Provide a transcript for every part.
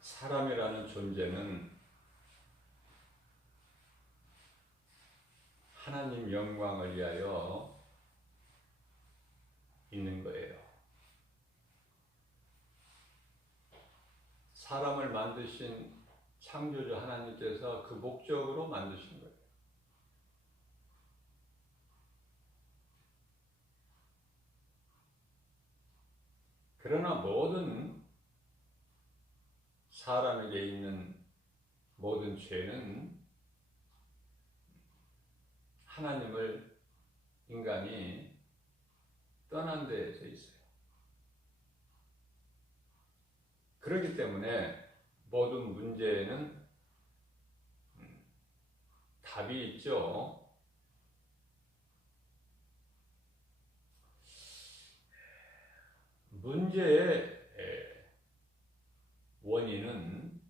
사람이라는 존재는 하나님 영광을 위하여 있는 거예요. 사람을 만드신 창조주 하나님께서 그 목적으로 만드신 거예요. 그러나 모든 사람에게 있는 모든 죄는 하나님을 인간이 떠난 데에서 있어요. 그렇기 때문에 모든 문제에는 답이 있죠. 문제의 원인은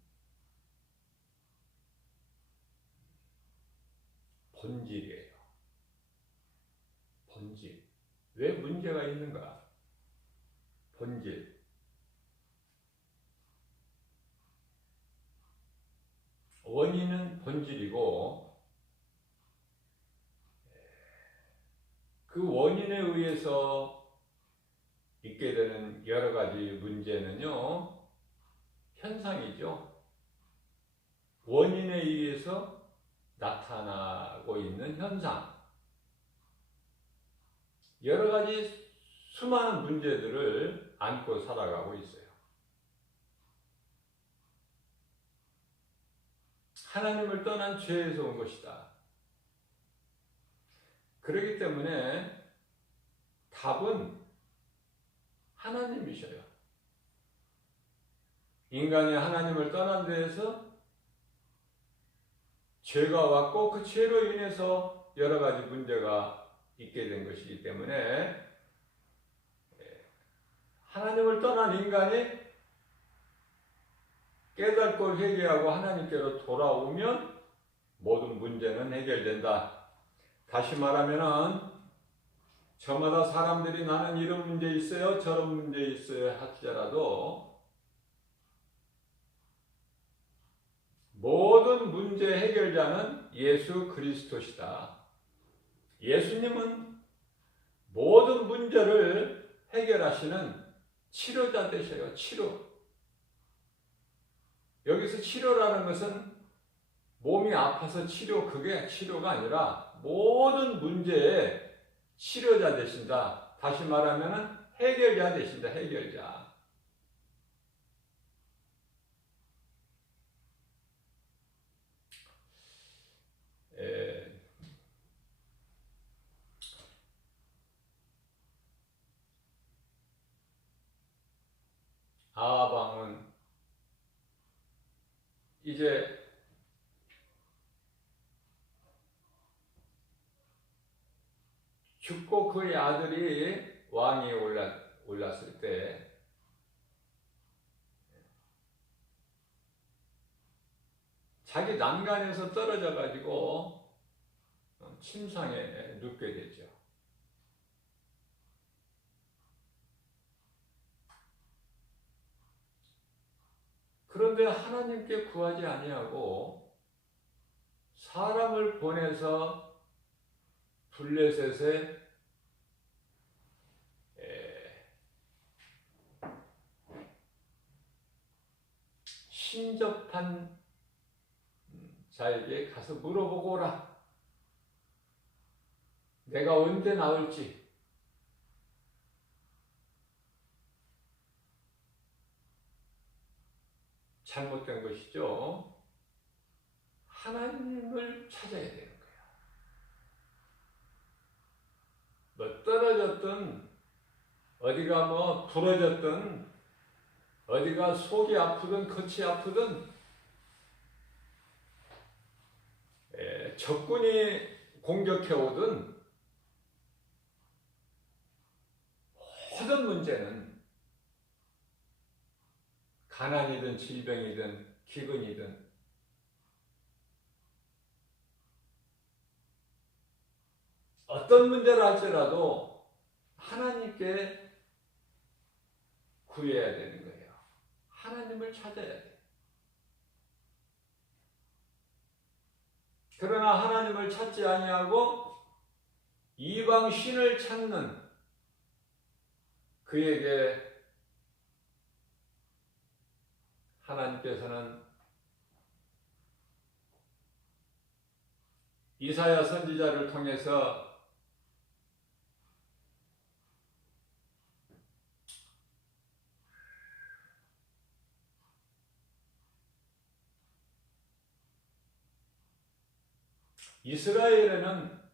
본질이에요. 본질. 왜 문제가 있는가? 본질. 원인은 본질이고 그 원인에 의해서 있게 되는 여러 가지 문제는요, 현상이죠. 원인에 의해서 나타나고 있는 현상. 여러 가지 수많은 문제들을 안고 살아가고 있어요. 하나님을 떠난 죄에서 온 것이다. 그렇기 때문에 답은 하나님이셔요. 인간이 하나님을 떠난 데에서 죄가 왔고 그 죄로 인해서 여러 가지 문제가 있게 된 것이기 때문에 하나님을 떠난 인간이 깨닫고 회개하고 하나님께로 돌아오면 모든 문제는 해결된다. 다시 말하면은 저마다 사람들이 나는 이런 문제 있어요, 저런 문제 있어요 할지라도 모든 문제 해결자는 예수 그리스도시다. 예수님은 모든 문제를 해결하시는 치료자 되셔요. 치료. 여기서 치료라는 것은 몸이 아파서 치료, 그게 치료가 아니라 모든 문제의 치료자 되신다. 다시 말하면 해결자 되신다. 해결자. 아방은 이제 죽고 그의 아들이 왕위에 올랐을 때 자기 난간에서 떨어져 가지고 침상에 눕게 되죠. 그런데 하나님께 구하지 아니하고 사람을 보내서 블레셋에 신접한 자에게 가서 물어보고 오라. 내가 언제 나올지. 잘못된 것이죠. 하나님을 찾아야 되는 거예요. 뭐 떨어졌든 어디가 뭐 부러졌든 어디가 속이 아프든 겉이 아프든 적군이 공격해 오든 모든 문제는 가난이든 질병이든 기근이든 어떤 문제를 할지라도 하나님께 구해야 되는 거예요. 하나님을 찾아야 돼요. 그러나 하나님을 찾지 아니하고 이방 신을 찾는 그에게 하나님께서는 이사야 선지자를 통해서 이스라엘에는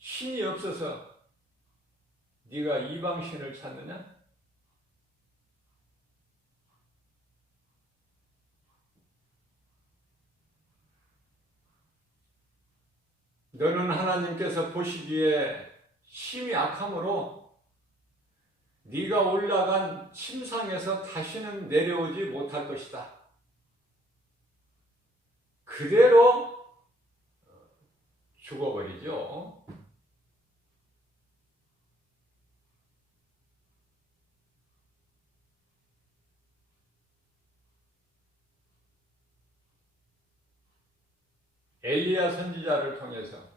신이 없어서 네가 이방 신을 찾느냐? 너는 하나님께서 보시기에 심히 악함으로 네가 올라간 침상에서 다시는 내려오지 못할 것이다. 그대로 죽어버리죠. 엘리야 선지자를 통해서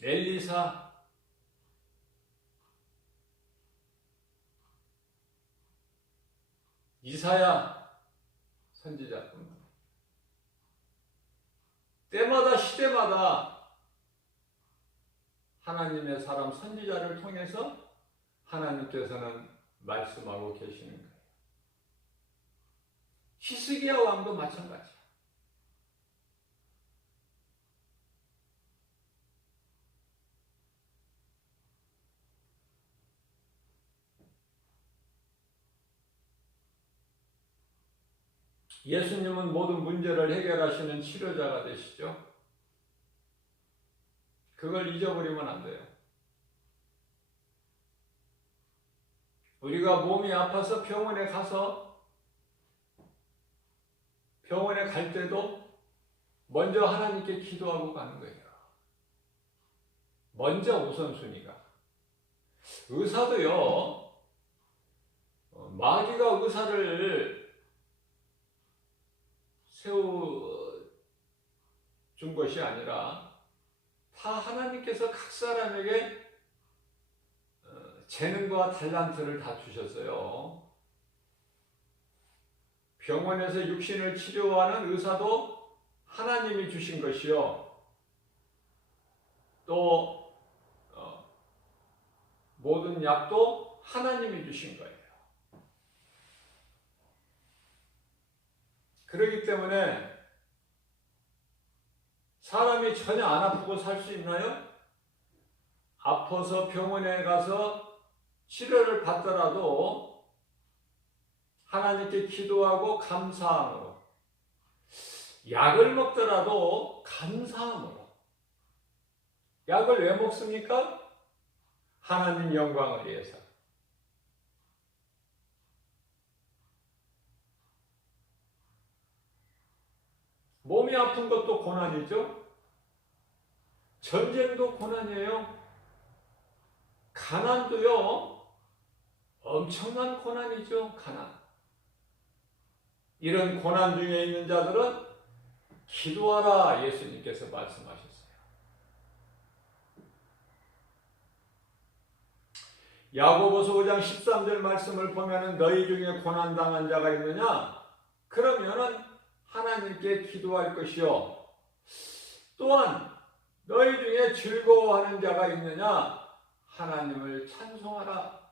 엘리사, 이사야 선지자 때마다 시대마다 하나님의 사람 선지자를 통해서 하나님께서는 말씀하고 계시는 거예요. 히스기야 왕도 마찬가지야. 예수님은 모든 문제를 해결하시는 치료자가 되시죠. 그걸 잊어버리면 안 돼요. 우리가 몸이 아파서 병원에 갈 때도 먼저 하나님께 기도하고 가는 거예요. 먼저 우선순위가. 의사도요, 마귀가 의사를 세워준 것이 아니라 다 하나님께서 각 사람에게 재능과 달란트를 다 주셨어요. 병원에서 육신을 치료하는 의사도 하나님이 주신 것이요. 또 모든 약도 하나님이 주신 거예요. 그렇기 때문에 사람이 전혀 안 아프고 살 수 있나요? 아파서 병원에 가서 치료를 받더라도 하나님께 기도하고 감사함으로, 약을 먹더라도 감사함으로. 약을 왜 먹습니까? 하나님 영광을 위해서. 몸이 아픈 것도 고난이죠. 전쟁도 고난이에요. 가난도요, 엄청난 고난이죠. 가난. 이런 고난 중에 있는 자들은 기도하라 예수님께서 말씀하셨어요. 야고보서 5장 13절 말씀을 보면은 너희 중에 고난당한 자가 있느냐? 그러면은 하나님께 기도할 것이요. 또한 너희 중에 즐거워하는 자가 있느냐? 하나님을 찬송하라.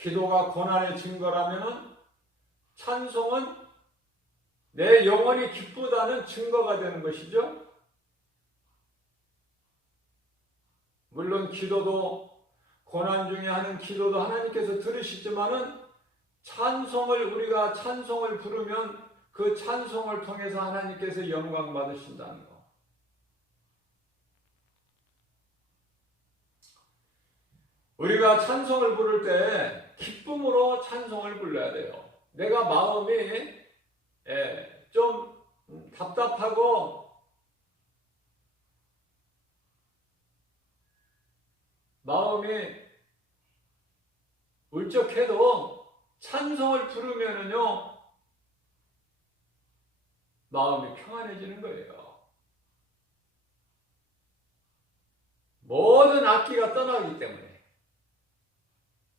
기도가 고난의 증거라면은 찬송은 내 영혼이 기쁘다는 증거가 되는 것이죠. 물론 기도도, 고난 중에 하는 기도도 하나님께서 들으시지만은 우리가 찬송을 부르면 그 찬송을 통해서 하나님께서 영광 받으신다는 거. 우리가 찬송을 부를 때 기쁨으로 찬송을 불러야 돼요. 내가 마음이 좀 답답하고 마음이 울적해도 찬송을 부르면은요 마음이 평안해지는 거예요. 모든 악기가 떠나기 때문에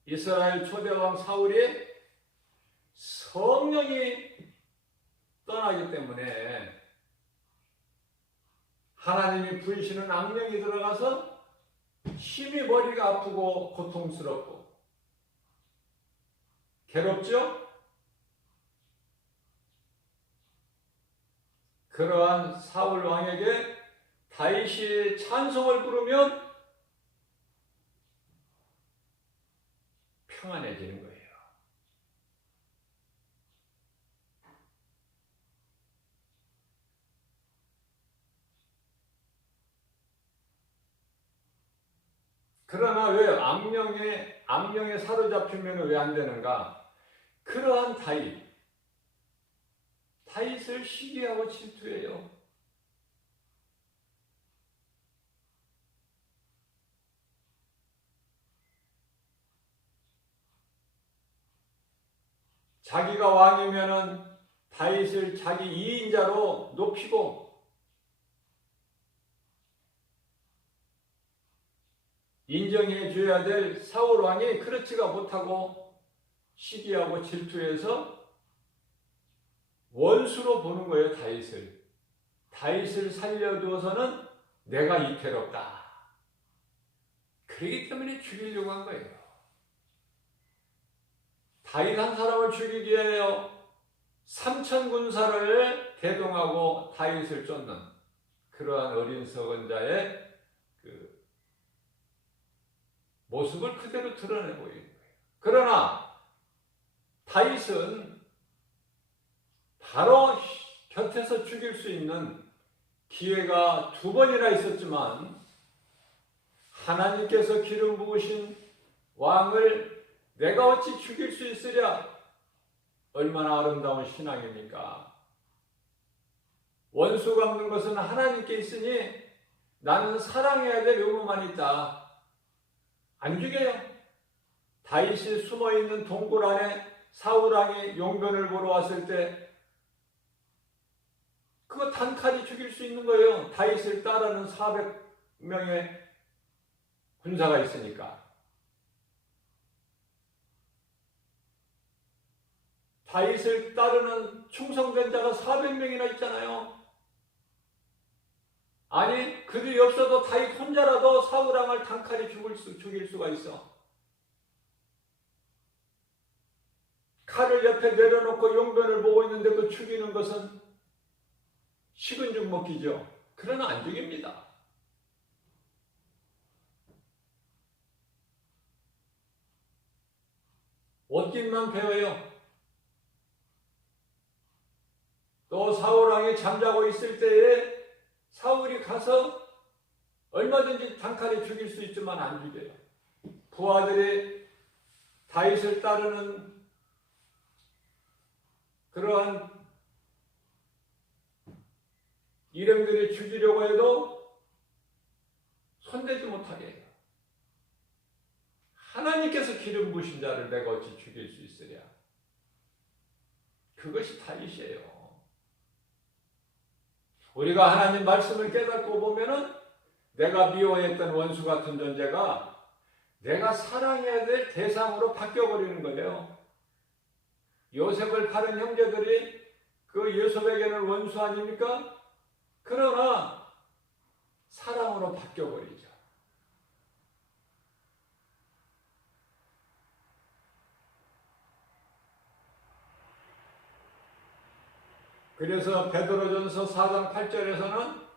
이스라엘 초대왕 사울이 성령이 떠나기 때문에 하나님이 부리시는 악령이 들어가서 심히 머리가 아프고 고통스럽고 괴롭죠? 그러한 사울 왕에게 다윗이 찬송을 부르면 평안해지는 거예요. 그러나 왜 악령에 사로잡히면 왜 안 되는가? 그러한 다윗을 시기하고 질투해요. 자기가 왕이면은 다윗을 자기 이인자로 높이고 인정해 줘야 될 사울 왕이 그렇지가 못하고 시기하고 질투해서 원수로 보는 거예요. 다윗을 살려두어서는 내가 이태롭다. 그렇기 때문에 죽이려고 한 거예요. 다윗 한 사람을 죽이기 위하여 3천 군사를 대동하고 다윗을 쫓는 그러한 어린석은 자의 그 모습을 그대로 드러내 보이는 거예요. 그러나 다윗은 바로 곁에서 죽일 수 있는 기회가 2번이나 있었지만 하나님께서 기름 부으신 왕을 내가 어찌 죽일 수 있으랴? 얼마나 아름다운 신앙입니까? 원수 갚는 것은 하나님께 있으니 나는 사랑해야 될 의무만 있다. 안 죽여요. 다윗이 숨어있는 동굴 안에 사울 왕이 용변을 보러 왔을 때 그거 단칼이 죽일 수 있는 거예요. 다윗을 따르는 400명의 군사가 있으니까. 다윗을 따르는 충성된 자가 400명이나 있잖아요. 아니 그들이 없어도 다윗 혼자라도 사울 왕을 단칼이 죽일 수가 있어. 칼을 옆에 내려놓고 용변을 보고 있는데 그 죽이는 것은 식은 죽 먹기죠. 그러나 안 죽입니다. 옷깃만 베어요. 또 사울 왕이 잠자고 있을 때에 사울이 가서 얼마든지 단칼에 죽일 수 있지만 안 죽여요. 부하들이 다윗을 따르는 그러한 일행들이 죽이려고 해도 손대지 못하게 해요. 하나님께서 기름 부으신 자를 내가 어찌 죽일 수 있으랴. 그것이 다윗이에요. 우리가 하나님 말씀을 깨닫고 보면은 내가 미워했던 원수 같은 존재가 내가 사랑해야 될 대상으로 바뀌어버리는 거예요. 요셉을 파는 형제들이 그 요셉에게는 원수 아닙니까? 그러나 사랑으로 바뀌어버리죠. 그래서 베드로전서 4장 8절에서는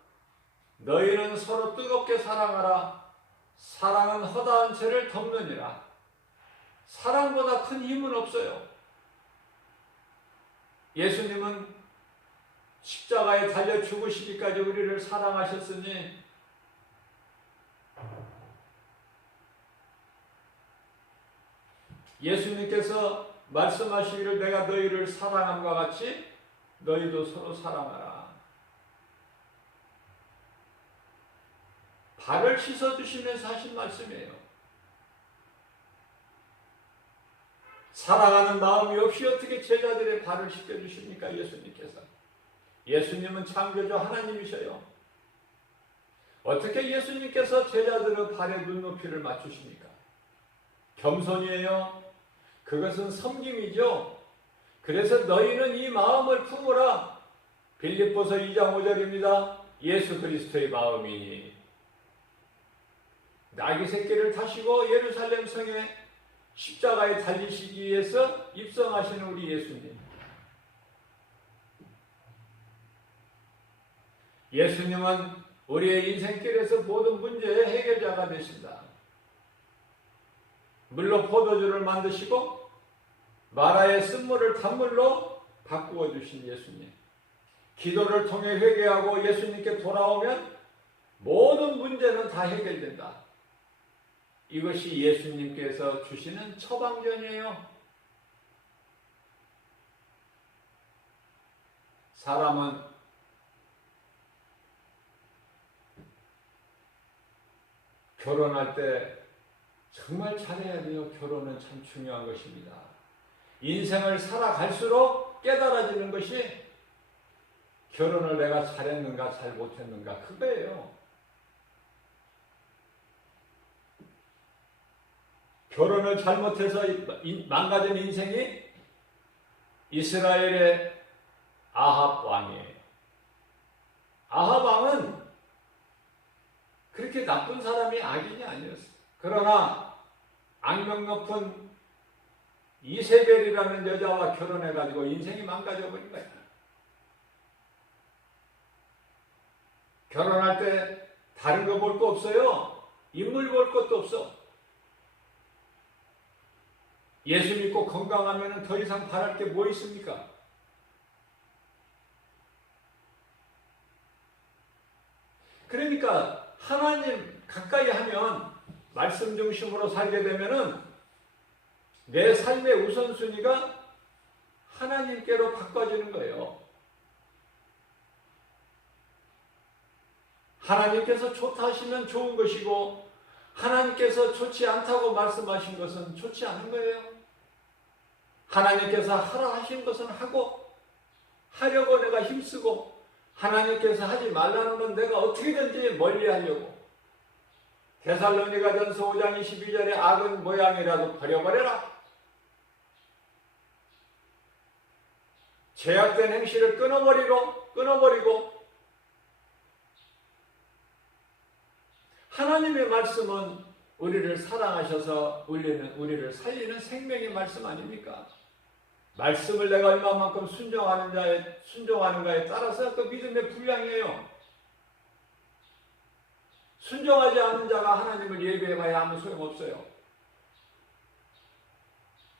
너희는 서로 뜨겁게 사랑하라. 사랑은 허다한 죄를 덮느니라. 사랑보다 큰 힘은 없어요. 예수님은 십자가에 달려 죽으시기까지 우리를 사랑하셨으니 예수님께서 말씀하시기를 내가 너희를 사랑함과 같이 너희도 서로 사랑하라. 발을 씻어주시면서 하신 말씀이에요. 사랑하는 마음이 없이 어떻게 제자들의 발을 씻겨주십니까? 예수님께서. 예수님은 창조주 하나님이셔요. 어떻게 예수님께서 제자들의 발에 눈높이를 맞추십니까? 겸손이에요. 그것은 섬김이죠. 그래서 너희는 이 마음을 품으라. 빌립보서 2장 5절입니다. 예수 그리스도의 마음이니. 나귀 새끼를 타시고 예루살렘 성에 십자가에 달리시기 위해서 입성하시는 우리 예수님. 예수님은 우리의 인생길에서 모든 문제의 해결자가 되신다. 물로 포도주를 만드시고 마라의 쓴물을 단물로 바꾸어 주신 예수님. 기도를 통해 회개하고 예수님께 돌아오면 모든 문제는 다 해결된다. 이것이 예수님께서 주시는 처방전이에요. 사람은 결혼할 때 정말 잘해야 돼요. 결혼은 참 중요한 것입니다. 인생을 살아갈수록 깨달아지는 것이 결혼을 내가 잘했는가 잘 못했는가 그거예요. 결혼을 잘못해서 망가진 인생이 이스라엘의 아합 왕이에요. 아합 왕은 그렇게 나쁜 사람이 악인이 아니었어요. 그러나 악명 높은 이세벨이라는 여자와 결혼해가지고 인생이 망가져버린 거야. 결혼할 때 다른 거 볼 거 없어요. 인물 볼 것도 없어. 예수 믿고 건강하면 더 이상 바랄 게 뭐 있습니까? 그러니까 하나님 가까이 하면 말씀 중심으로 살게 되면은 내 삶의 우선순위가 하나님께로 바꿔지는 거예요. 하나님께서 좋다 하시면 좋은 것이고 하나님께서 좋지 않다고 말씀하신 것은 좋지 않은 거예요. 하나님께서 하라 하신 것은 하고 하려고 내가 힘쓰고 하나님께서 하지 말라는 건 내가 어떻게든지 멀리 하려고. 데살로니가전서 5장 22절에 악은 모양이라도 버려버려라. 죄악된 행실을 끊어버리고 하나님의 말씀은 우리를 사랑하셔서 우리를 살리는 생명의 말씀 아닙니까? 말씀을 내가 얼마만큼 순종하는가에 따라서 그 믿음의 분량이에요. 순종하지 않는 자가 하나님을 예배해봐야 아무 소용없어요.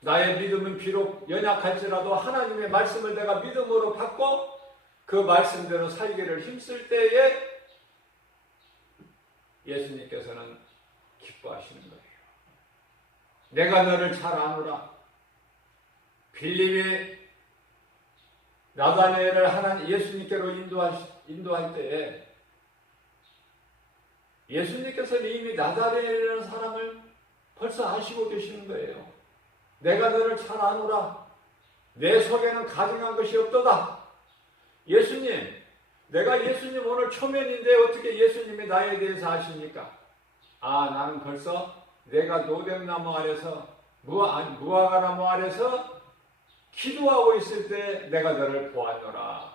나의 믿음은 비록 연약할지라도 하나님의 말씀을 내가 믿음으로 받고 그 말씀대로 살기를 힘쓸 때에 예수님께서는 기뻐하시는 거예요. 내가 너를 잘 아노라. 빌립이 나다나엘을 예수님께로 인도할 때에 예수님께서는 이미 나다나엘이라는 사람을 벌써 아시고 계시는 거예요. 내가 너를 잘 아노라. 내 속에는 가증한 것이 없도다. 예수님, 내가 예수님 오늘 초면인데 어떻게 예수님이 나에 대해서 아십니까? 아, 나는 벌써 내가 노뱀나무 아래서 무화과나무 아래서 기도하고 있을 때 내가 너를 보았노라.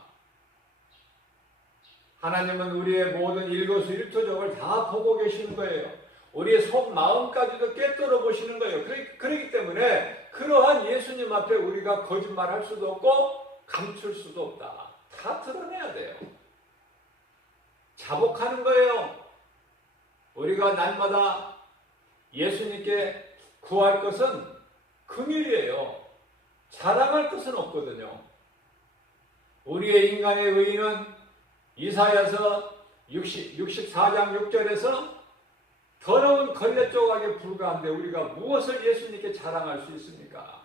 하나님은 우리의 모든 일거수일투족을 다 보고 계시는 거예요. 우리의 속 마음까지도 꿰뚫어 보시는 거예요. 그렇기 때문에 그러한 예수님 앞에 우리가 거짓말할 수도 없고 감출 수도 없다. 다 드러내야 돼요. 자복하는 거예요. 우리가 날마다 예수님께 구할 것은 긍휼이에요. 자랑할 것은 없거든요. 우리의 인간의 의의는 이사야서 64장 6절에서 더러운 걸레 조각에 불과한데 우리가 무엇을 예수님께 자랑할 수 있습니까?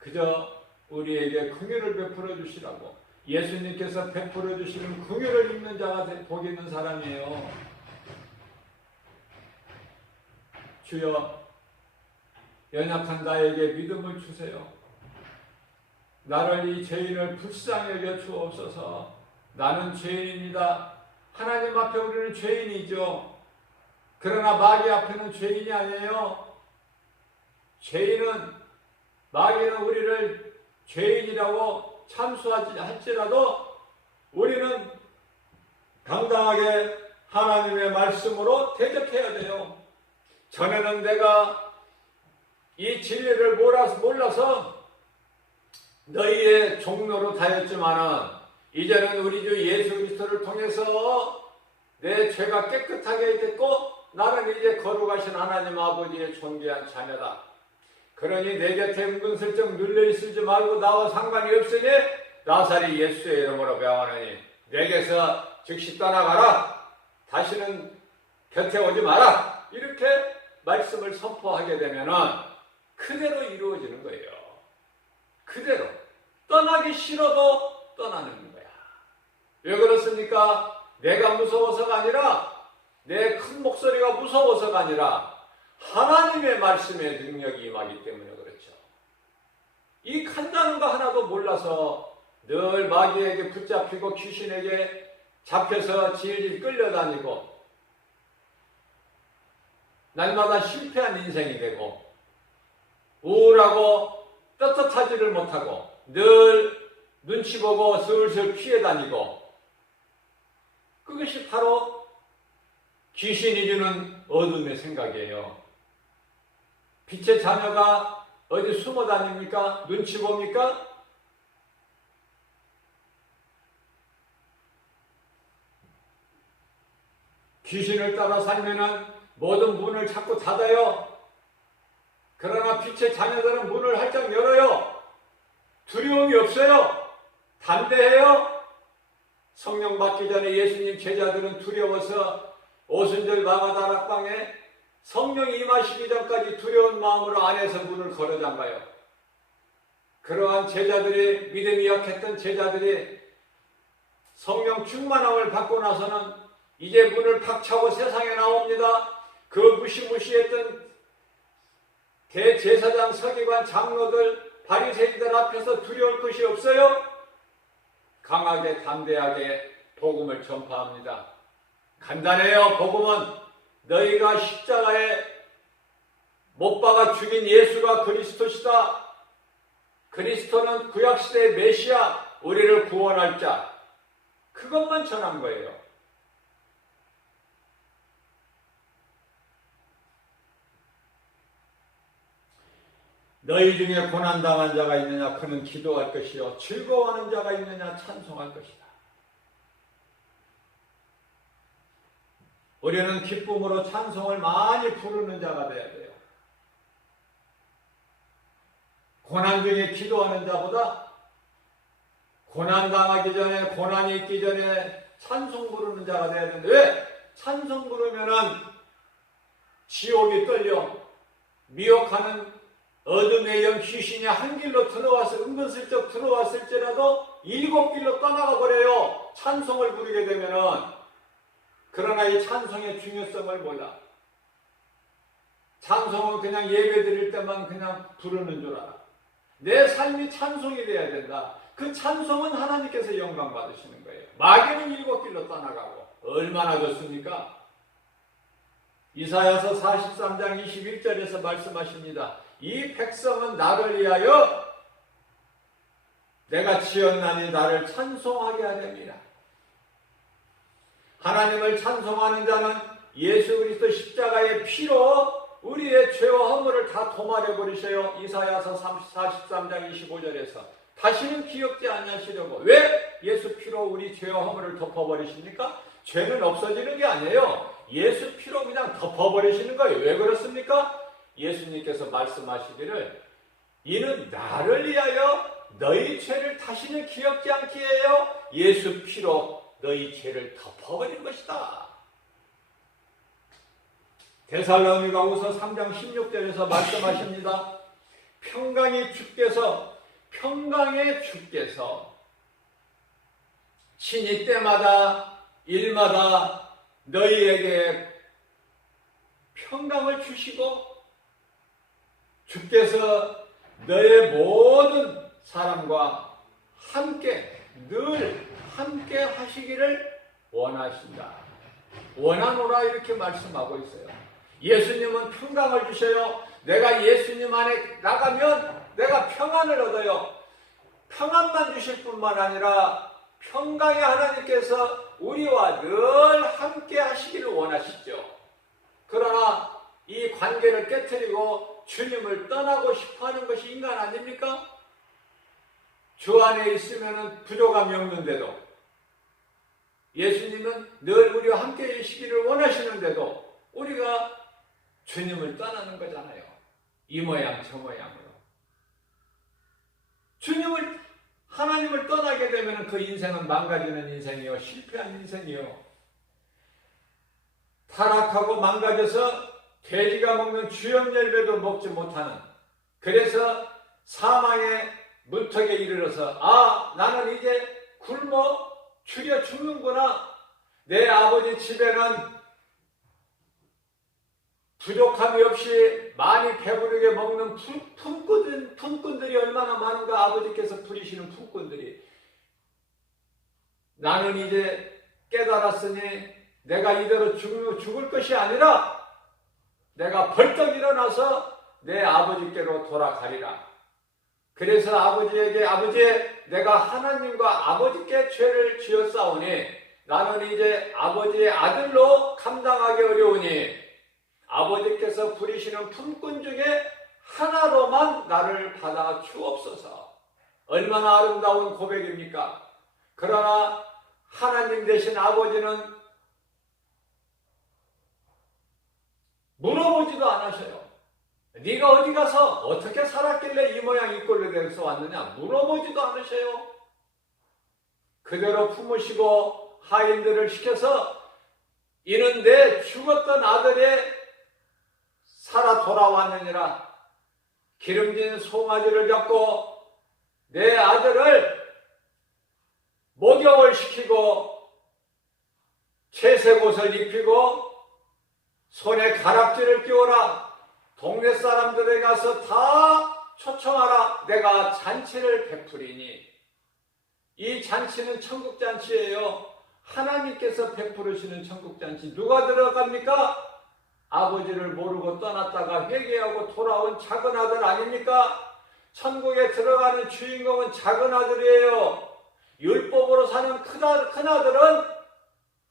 그저 우리에게 긍휼을 베풀어 주시라고 예수님께서 베풀어 주시는 긍휼을 입는 자가 복 있는 사람이에요. 주여 연약한 나에게 믿음을 주세요. 나를 이 죄인을 불쌍히 여겨 주옵소서. 나는 죄인입니다. 하나님 앞에 우리는 죄인이죠. 그러나 마귀 앞에는 죄인이 아니에요. 마귀는 우리를 죄인이라고 참수하지 할지라도 우리는 당당하게 하나님의 말씀으로 대적해야 돼요. 전에는 내가 이 진리를 몰라서 너희의 종로로 다녔지만은 이제는 우리 주 예수 그리스도를 통해서 내 죄가 깨끗하게 됐고 나는 이제 거룩하신 하나님 아버지의 존귀한 자녀다. 그러니 내 곁에 은근슬쩍 눌려있지 말고 나와 상관이 없으니 나사리 예수의 이름으로 명하노니 내게서 즉시 떠나가라. 다시는 곁에 오지 마라. 이렇게 말씀을 선포하게 되면은 그대로 이루어지는 거예요. 그대로. 떠나기 싫어도 떠나는 거야. 왜 그렇습니까? 내가 무서워서가 아니라 내 큰 목소리가 무서워서가 아니라 하나님의 말씀의 능력이 임하기 때문에 그렇죠. 이 간다는 거 하나도 몰라서 늘 마귀에게 붙잡히고 귀신에게 잡혀서 질질 끌려다니고 날마다 실패한 인생이 되고 우울하고 떳떳하지를 못하고 늘 눈치 보고 슬슬 피해 다니고 그것이 바로 귀신이 주는 어둠의 생각이에요. 빛의 자녀가 어디 숨어 다닙니까? 눈치 봅니까? 귀신을 따라 살면은 모든 문을 자꾸 닫아요. 그러나 빛의 자녀들은 문을 활짝 열어요. 두려움이 없어요. 담대해요. 성령 받기 전에 예수님 제자들은 두려워서 오순절 마가다락방에 성령이 임하시기 전까지 두려운 마음으로 안에서 문을 걸어 잠가요. 그러한 제자들이 믿음이 약했던 제자들이 성령 충만함을 받고 나서는 이제 문을 팍차고 세상에 나옵니다. 그 무시무시했던 대제사장 서기관 장로들 바리새인들 앞에서 두려울 것이 없어요. 강하게 담대하게 복음을 전파합니다. 간단해요. 복음은 너희가 십자가에 못 박아 죽인 예수가 그리스도시다. 그리스도는 구약시대의 메시아, 우리를 구원할 자. 그것만 전한 거예요. 너희 중에 고난당한 자가 있느냐? 그는 기도할 것이요. 즐거워하는 자가 있느냐? 찬송할 것이다. 우리는 기쁨으로 찬송을 많이 부르는 자가 되어야 돼요. 고난 중에 기도하는 자보다 고난당하기 전에, 고난이 있기 전에 찬송 부르는 자가 되어야 되는데 왜? 찬송 부르면은 지옥이 떨려 미혹하는 어둠의 영 귀신이 한 길로 들어와서 은근슬쩍 들어왔을지라도 7길로 떠나가 버려요. 찬송을 부르게 되면은. 그러나 이 찬송의 중요성을 몰라. 찬송은 그냥 예배 드릴 때만 그냥 부르는 줄 알아. 내 삶이 찬송이 돼야 된다. 그 찬송은 하나님께서 영광 받으시는 거예요. 마귀는 7길로 떠나가고 얼마나 좋습니까? 이사야서 43장 21절에서 말씀하십니다. 이 백성은 나를 위하여 내가 지었나니 나를 찬송하게 하렵니다. 하나님을 찬송하는 자는 예수 그리스도 십자가의 피로 우리의 죄와 허물을 다 도말해 버리셔요. 이사야서 43장 25절에서 다시는 기억지 아니하시려고. 왜? 예수 피로 우리 죄와 허물을 덮어버리십니까? 죄는 없어지는 게 아니에요. 예수 피로 그냥 덮어버리시는 거예요. 왜 그렇습니까? 예수님께서 말씀하시기를 이는 나를 위하여 너희 죄를 다시는 기억지 않게 해요. 예수 피로 너희 죄를 덮어버린 것이다. 데살로니가후서 3장 16절에서 말씀하십니다. 평강의 주께서 친히 때마다 일마다 너희에게 평강을 주시고 주께서 너의 모든 사람과 함께 늘 함께 하시기를 원하신다. 원하노라 이렇게 말씀하고 있어요. 예수님은 평강을 주셔요. 내가 예수님 안에 나가면 내가 평안을 얻어요. 평안만 주실 뿐만 아니라 평강의 하나님께서 우리와 늘 함께 하시기를 원하시죠. 그러나 이 관계를 깨트리고 주님을 떠나고 싶어하는 것이 인간 아닙니까? 주 안에 있으면 부족함이 없는데도, 예수님은 늘 우리와 함께 계시기를 원하시는데도 우리가 주님을 떠나는 거잖아요. 이 모양 저 모양으로. 하나님을 떠나게 되면 그 인생은 망가지는 인생이요, 실패한 인생이요, 타락하고 망가져서 돼지가 먹는 주염열매도 먹지 못하는, 그래서 사망의 문턱에 이르러서 나는 이제 굶어 죽여 죽는구나. 내 아버지 집에는 부족함이 없이 많이 배부르게 먹는 품꾼들이 얼마나 많은가. 아버지께서 부리시는 품꾼들이. 나는 이제 깨달았으니 내가 이대로 죽을 것이 아니라 내가 벌떡 일어나서 내 아버지께로 돌아가리라. 그래서 아버지에게, 아버지, 내가 하나님과 아버지께 죄를 지었사오니 나는 이제 아버지의 아들로 감당하기 어려우니 아버지께서 부리시는 품꾼 중에 하나로만 나를 받아 주옵소서. 얼마나 아름다운 고백입니까? 그러나 하나님 되신 아버지는 물어보지도 않으셔요. 네가 어디 가서 어떻게 살았길래 이 모양 이 꼴로 돼서 왔느냐 물어보지도 않으셔요. 그대로 품으시고 하인들을 시켜서 이는 내 죽었던 아들의 살아 돌아왔느니라. 기름진 송아지를 잡고 내 아들을 목욕을 시키고 채색 옷을 입히고 손에 가락지를 끼워라. 동네 사람들에 가서 다 초청하라. 내가 잔치를 베푸리니. 이 잔치는 천국잔치예요. 하나님께서 베푸르시는 천국잔치. 누가 들어갑니까? 아버지를 모르고 떠났다가 회개하고 돌아온 작은 아들 아닙니까? 천국에 들어가는 주인공은 작은 아들이에요. 율법으로 사는 큰 아들은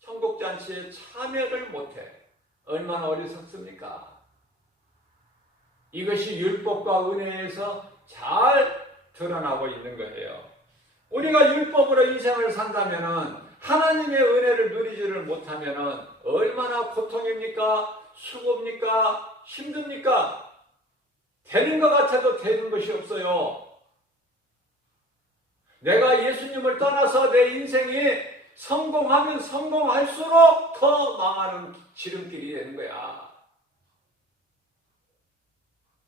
천국잔치에 참여를 못해. 얼마나 어리석습니까? 이것이 율법과 은혜에서 잘 드러나고 있는 거예요. 우리가 율법으로 인생을 산다면 하나님의 은혜를 누리지를 못하면 얼마나 고통입니까? 수고입니까? 힘듭니까? 되는 것 같아도 되는 것이 없어요. 내가 예수님을 떠나서 내 인생이 성공하면 성공할수록 더 망하는 지름길이 되는 거야.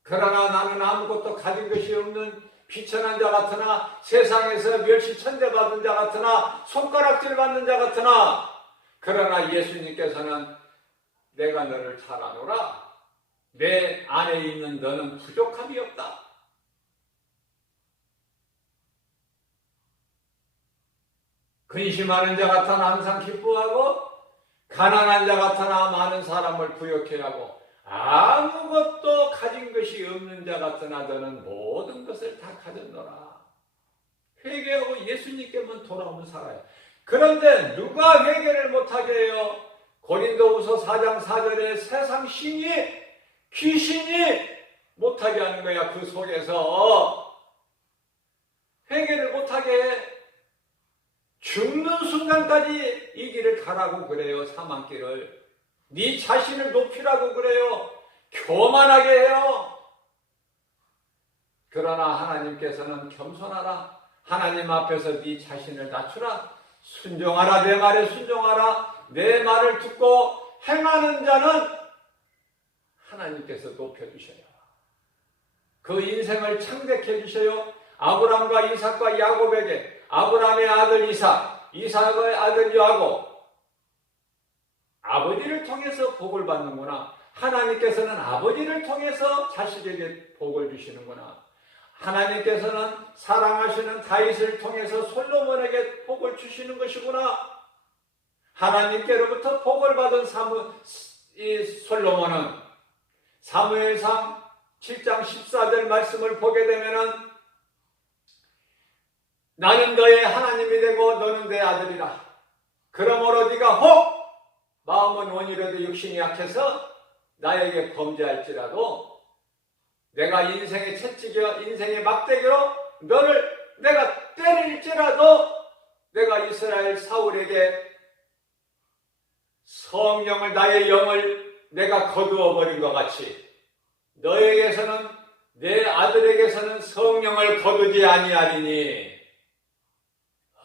그러나 나는 아무것도 가진 것이 없는 비천한 자 같으나 세상에서 멸시천대받은 자 같으나 손가락질 받는 자 같으나 그러나 예수님께서는 내가 너를 잘 아노라. 내 안에 있는 너는 부족함이 없다. 근심하는 자 같으나 항상 기뻐하고 가난한 자 같으나 많은 사람을 부욕해 하고 아무것도 가진 것이 없는 자 같으나 너는 모든 것을 다 가졌노라. 회개하고 예수님께만 돌아오면 살아요. 그런데 누가 회개를 못하게 해요? 고린도후서 4장 4절에 세상 신이 귀신이 못하게 하는 거야. 그 속에서 회개를 못하게 해. 죽는 순간까지 이 길을 가라고 그래요. 사망길을. 네 자신을 높이라고 그래요. 교만하게 해요. 그러나 하나님께서는 겸손하라. 하나님 앞에서 네 자신을 낮추라. 순종하라. 내 말에 순종하라. 내 말을 듣고 행하는 자는 하나님께서 높여주셔요. 그 인생을 창백해 주셔요. 아브람과 이삭과 야곱에게 아브람의 아들 이삭, 이삭의 아들 야곱, 아버지를 통해서 복을 받는구나. 하나님께서는 아버지를 통해서 자식에게 복을 주시는구나. 하나님께서는 사랑하시는 다윗을 통해서 솔로몬에게 복을 주시는 것이구나. 하나님께로부터 복을 받은 솔로몬은 사무엘상 7장 14절 말씀을 보게 되면은 나는 너의 하나님이 되고 너는 내 아들이라. 그러므로 네가 혹 마음은 원이라도 육신이 약해서 나에게 범죄할지라도 내가 인생의 채찍이여 인생의 막대기로 너를 내가 때릴지라도 내가 이스라엘 사울에게 성령을 나의 영을 내가 거두어 버린 것 같이 너에게서는 내 아들에게서는 성령을 거두지 아니하리니.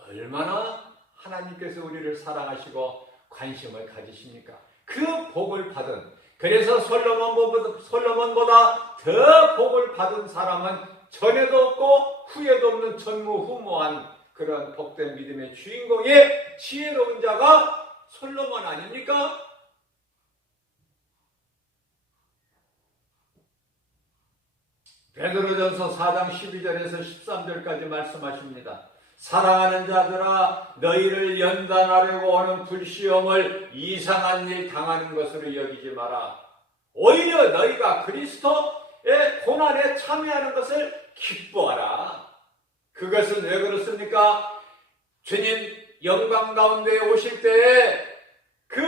얼마나 하나님께서 우리를 사랑하시고 관심을 가지십니까? 그 복을 받은, 그래서 솔로몬보다 더 복을 받은 사람은 전에도 없고 후에도 없는 전무후무한 그런 복된 믿음의 주인공의 지혜로운 자가 솔로몬 아닙니까? 베드로전서 4장 12절에서 13절까지 말씀하십니다. 사랑하는 자들아 너희를 연단하려고 오는 불시험을 이상한 일 당하는 것으로 여기지 마라. 오히려 너희가 그리스도의 고난에 참여하는 것을 기뻐하라. 그것은 왜 그렇습니까? 주님 영광 가운데 오실 때에 그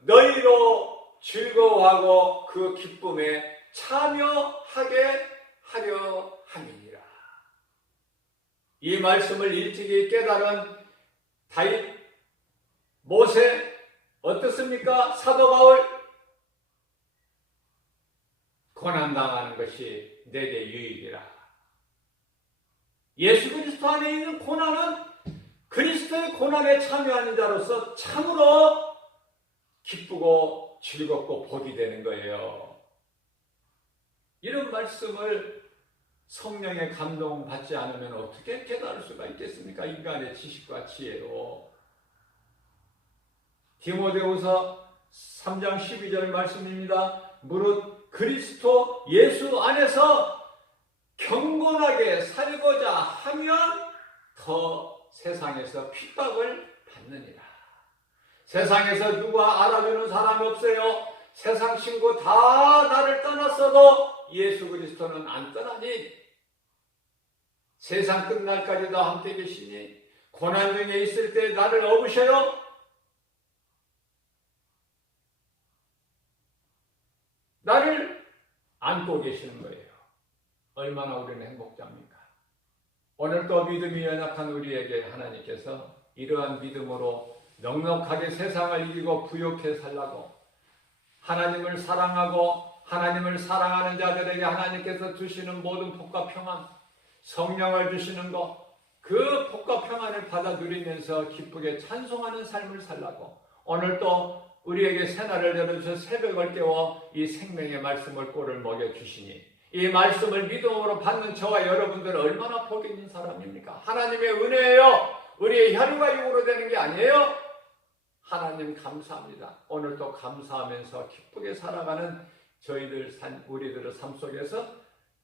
너희로 즐거워하고 그 기쁨에 참여하게 하려 함이니라. 이 말씀을 일찍이 깨달은 다윗, 모세 어떻습니까? 사도 바울, 고난당하는 것이 내게 유익이라. 예수 그리스도 안에 있는 고난은 그리스도의 고난에 참여하는 자로서 참으로 기쁘고 즐겁고 복이 되는 거예요. 이런 말씀을 성령의 감동받지 않으면 어떻게 깨달을 수가 있겠습니까? 인간의 지식과 지혜로. 디모데후서 3장 12절 말씀입니다. 무릇 그리스도 예수 안에서 경건하게 살고자 하면 더 세상에서 핍박을 받느니라. 세상에서 누가 알아주는 사람이 없어요. 세상 친구 다 나를 떠났어도 예수 그리스도는 안 떠나니. 세상 끝날까지도 함께 계시니. 고난 중에 있을 때 나를 업으셔요. 나를 안고 계시는 거예요. 얼마나 우리는 행복자입니까? 오늘도 믿음이 연약한 우리에게 하나님께서 이러한 믿음으로 넉넉하게 세상을 이기고 부욕해 살라고, 하나님을 사랑하고 하나님을 사랑하는 자들에게 하나님께서 주시는 모든 복과 평안, 성령을 주시는 것, 그 복과 평안을 받아 누리면서 기쁘게 찬송하는 삶을 살라고 오늘도 우리에게 새날을 열어주셔 새벽을 깨워 이 생명의 말씀을 꼴을 먹여주시니, 이 말씀을 믿음으로 받는 저와 여러분들은 얼마나 복 있는 사람입니까? 하나님의 은혜예요. 우리의 혈유가 육으로 되는 게 아니에요. 하나님 감사합니다. 오늘도 감사하면서 기쁘게 살아가는 우리들의 삶 속에서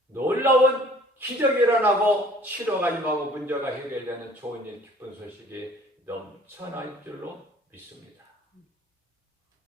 놀라운 기적이 일어나고 치료가 임하고 문제가 해결되는 좋은 일, 기쁜 소식이 넘쳐날 줄로 믿습니다.